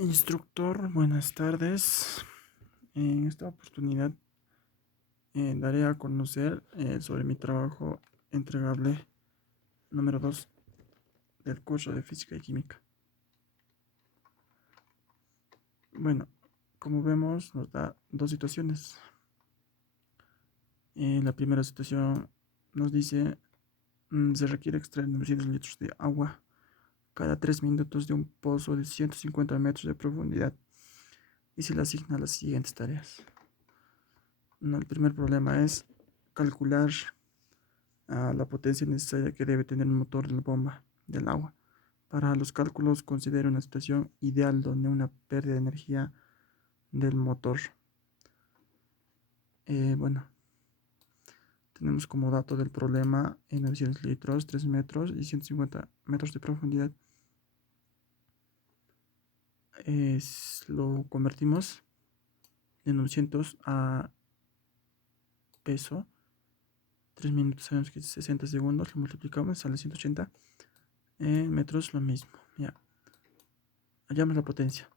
Instructor, buenas tardes. En esta oportunidad daré a conocer sobre mi trabajo entregable número 2 del curso de Física y Química. Bueno, como vemos, nos da dos situaciones. La primera situación nos dice, se requiere extraer 900 litros de agua cada 3 minutos de un pozo de 150 metros de profundidad y se le asigna las siguientes tareas. El primer problema es calcular la potencia necesaria que debe tener el motor de la bomba del agua. Para los cálculos, considere una situación ideal donde una pérdida de energía del motor. Bueno, tenemos como dato del problema en 900 litros, 3 metros y 150 metros de profundidad. Lo convertimos de 900 a peso. 3 minutos sabemos que es 60 segundos, lo multiplicamos, sale 180 metros, lo mismo. Ya, hallamos la potencia.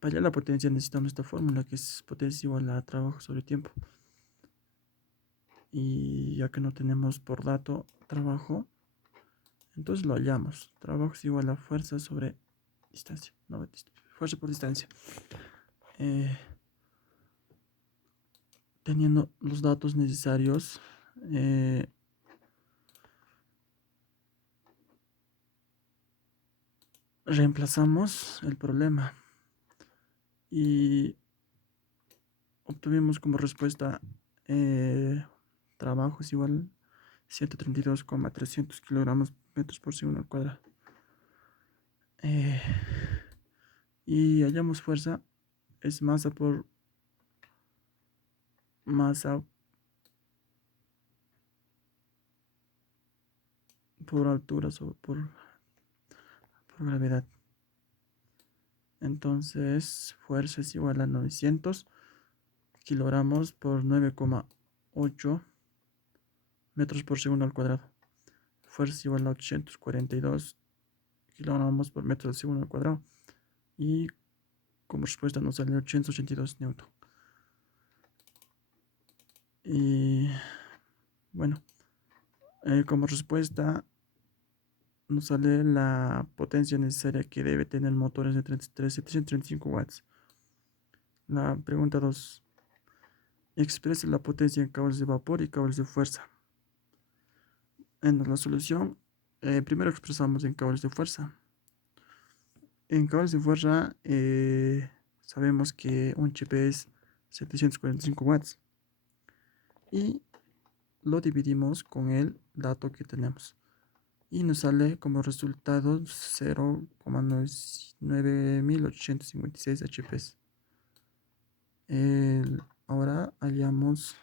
Para hallar la potencia necesitamos esta fórmula que es potencia igual a trabajo sobre tiempo. Y ya que no tenemos por dato trabajo, entonces lo hallamos. Trabajo es igual a fuerza sobre distancia. No, fuerza por distancia. Teniendo los datos necesarios, reemplazamos el problema y obtuvimos como respuesta trabajo es igual a 132,300 kilogramos metros por segundo al cuadrado. Y hallamos fuerza es masa por altura o por gravedad. Entonces fuerza es igual a 900 kilogramos por 9,8 metros por segundo al cuadrado. Fuerza es igual a 842 kilogramos por metro de segundo al cuadrado. Y como respuesta nos sale 882 newton. Y bueno, como respuesta nos sale la potencia necesaria que debe tener motores de 735 watts. La pregunta 2. Expresa la potencia en cables de vapor y cables de fuerza. En la solución, primero expresamos en cables de fuerza. En cables de fuerza sabemos que un HP es 745 watts. Y lo dividimos con el dato que tenemos. Y nos sale como resultado 0,9856 HP. Ahora hallamos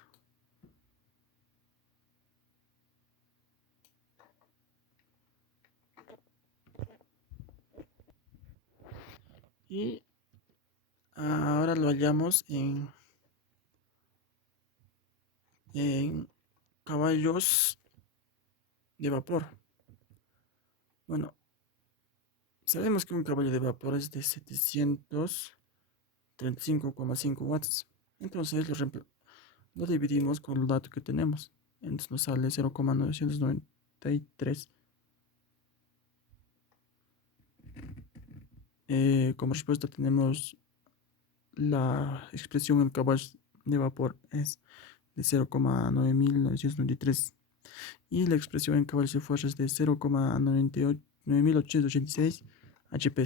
y ahora lo hallamos en caballos de vapor. Bueno, sabemos que un caballo de vapor es de 735,5 watts. Entonces lo dividimos con el dato que tenemos. Entonces nos sale 0,993. Como respuesta tenemos la expresión en caballos de vapor es de 0,9993 y la expresión en caballos de fuerza es de 0,9886 HP.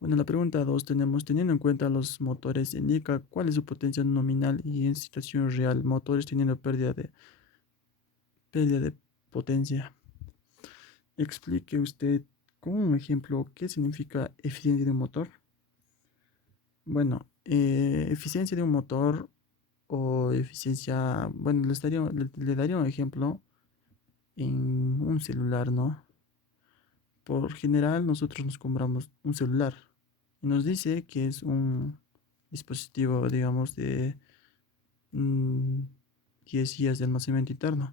Bueno, la pregunta 2 tenemos, teniendo en cuenta los motores, indica cuál es su potencia nominal y en situación real, motores teniendo pérdida de potencia. Explique usted con un ejemplo qué significa eficiencia de un motor. Bueno, eficiencia de un motor o eficiencia, bueno, le daría un ejemplo en un celular, ¿no? Por general nosotros nos compramos un celular y nos dice que es un dispositivo, digamos, de 10 días de almacenamiento interno,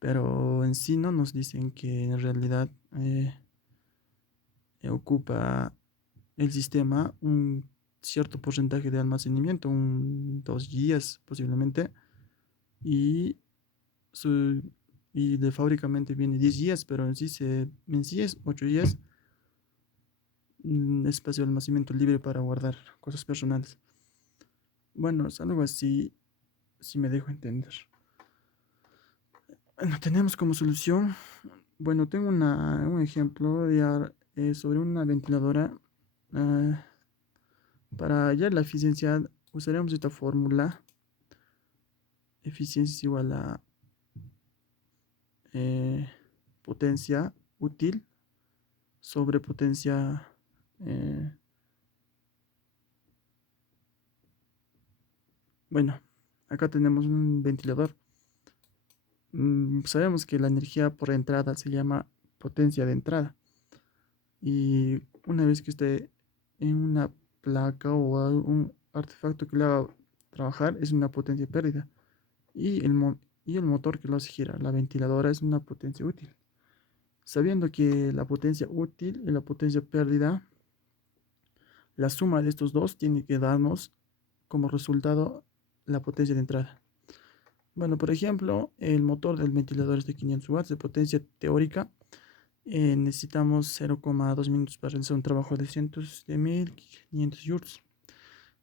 pero en sí no nos dicen que en realidad ocupa el sistema un cierto porcentaje de almacenamiento, 2 días posiblemente, y, su, y de fábricamente viene 10 días, pero en sí es 8 días, espacio de almacenamiento libre para guardar cosas personales. Bueno, es algo así, si me dejo entender. Bueno, tenemos como solución, bueno, tengo un ejemplo sobre una ventiladora. ah, para hallar la eficiencia usaremos esta fórmula. Eficiencia es igual a eh, potencia útil sobre potencia. eh, bueno, acá tenemos un ventilador. Sabemos que la energía por entrada se llama potencia de entrada. Y una vez que esté en una placa o un artefacto que le haga trabajar, es una potencia pérdida. Y el motor que lo hace girar, la ventiladora, es una potencia útil. Sabiendo que la potencia útil y la potencia pérdida, la suma de estos dos tiene que darnos como resultado la potencia de entrada. Bueno, por ejemplo, el motor del ventilador es de 500 watts de potencia teórica. Necesitamos 0,2 minutos para realizar un trabajo de cientos de 1500 joules.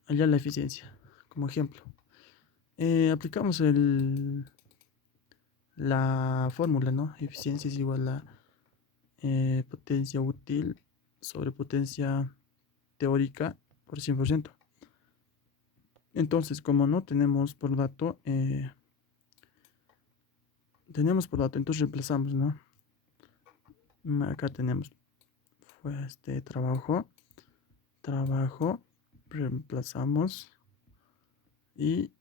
Allá la eficiencia, como ejemplo. Aplicamos la fórmula, ¿no? Eficiencia es igual a potencia útil sobre potencia teórica por 100%. Entonces, como no tenemos por dato, entonces reemplazamos, ¿no? Acá tenemos, fue este trabajo, reemplazamos y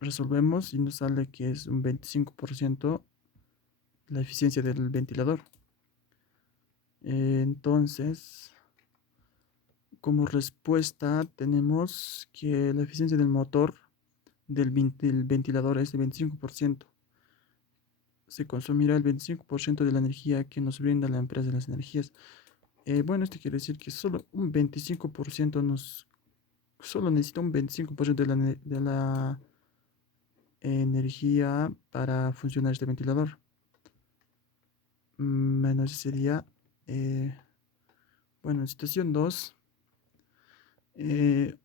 resolvemos y nos sale que es un 25% la eficiencia del ventilador. Entonces, como respuesta tenemos que la eficiencia del motor del ventilador es de 25%. Se consumirá el 25% de la energía que nos brinda la empresa de las energías. Bueno, esto quiere decir que solo necesita un 25% de la energía para funcionar este ventilador. Menos sería, bueno, en situación 2,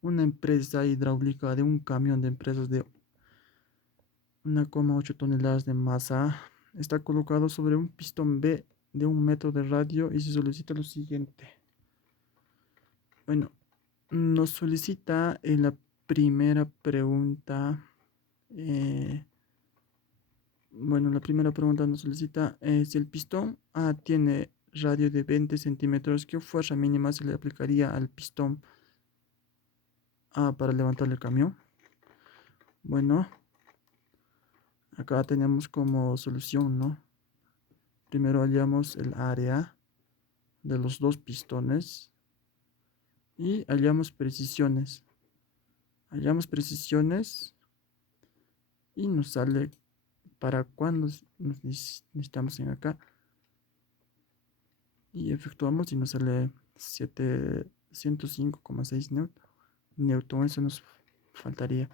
una empresa hidráulica de un camión de empresas de 1,8 toneladas de masa está colocado sobre un pistón B de 1 metro de radio y se solicita lo siguiente. Bueno, nos solicita en la primera pregunta. La primera pregunta nos solicita si el pistón A tiene radio de 20 centímetros, ¿qué fuerza mínima se le aplicaría al pistón A para levantar el camión? Bueno, acá tenemos como solución, ¿no? Primero hallamos el área de los dos pistones y hallamos precisiones. Hallamos precisiones y nos sale para cuándo nos necesitamos en acá. Y efectuamos y nos sale 705,6 newton. Eso nos faltaría.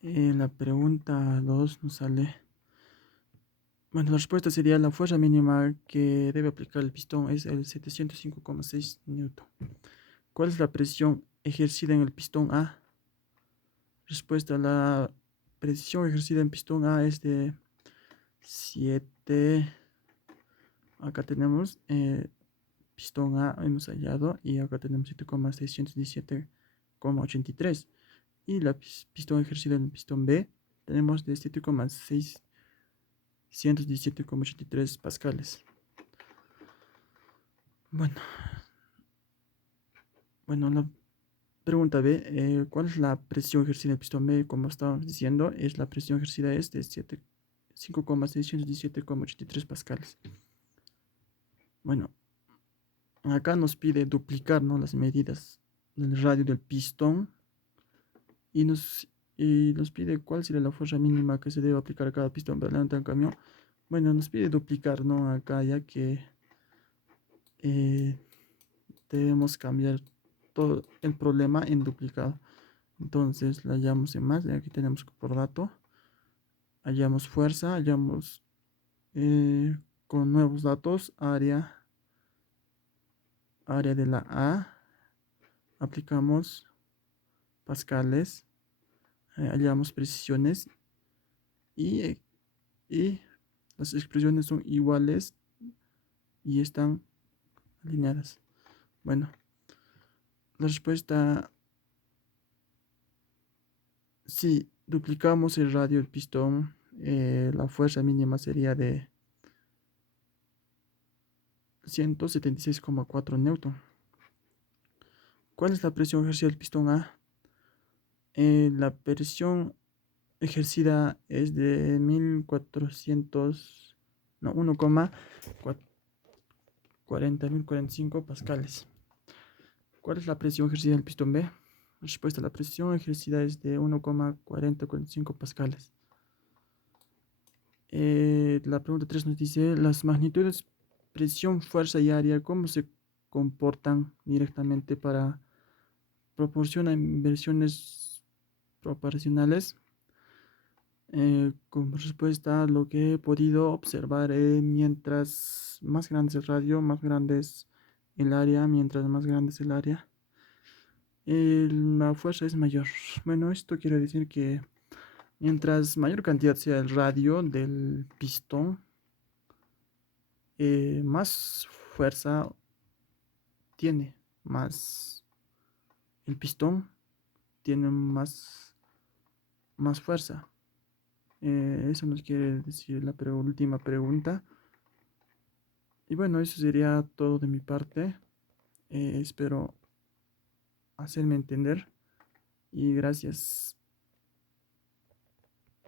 En la pregunta 2 nos sale. Bueno, la respuesta sería la fuerza mínima que debe aplicar el pistón es el 705,6 newton. ¿Cuál es la presión ejercida en el pistón A? Respuesta: la presión ejercida en pistón A es de 7. Acá tenemos pistón A, hemos hallado, y acá tenemos 7,617,83. Y la pistón ejercida en el pistón B tenemos de 7,617,83 pascales. Bueno, la pregunta B, ¿cuál es la presión ejercida en el pistón B? Como estábamos diciendo, la presión ejercida es de 5,617,83 pascales. Bueno, acá nos pide duplicar, ¿no?, las medidas del radio del pistón y nos pide cuál sería la fuerza mínima que se debe aplicar a cada pistón para levantar el camión. Bueno, nos pide duplicar, ¿no?, acá, ya que debemos cambiar todo el problema en duplicado. Entonces la hallamos en más, y aquí tenemos por dato, hallamos fuerza, hallamos con nuevos datos, área de la A, aplicamos pascales, hallamos precisiones y, y las expresiones son iguales y están alineadas. Bueno, la respuesta, si duplicamos el radio del pistón, la fuerza mínima sería de 176,4 newton. ¿Cuál es la presión ejercida del pistón A? La presión ejercida es de 1400, no, 1,4045 pascales. ¿Cuál es la presión ejercida del pistón B? Respuesta, la presión ejercida es de 1,4045 pascales. La pregunta 3 nos dice, las magnitudes presión, fuerza y área, ¿cómo se comportan directamente para proporcionar inversiones proporcionales? Como respuesta, lo que he podido observar, mientras más grande es el radio, más grande es el área, mientras más grande es el área, la fuerza es mayor. Bueno, esto quiere decir que mientras mayor cantidad sea el radio del pistón, más fuerza tiene, más el pistón tiene más fuerza. Eso nos quiere decir la última pregunta. Y bueno, eso sería todo de mi parte. Espero hacerme entender y gracias.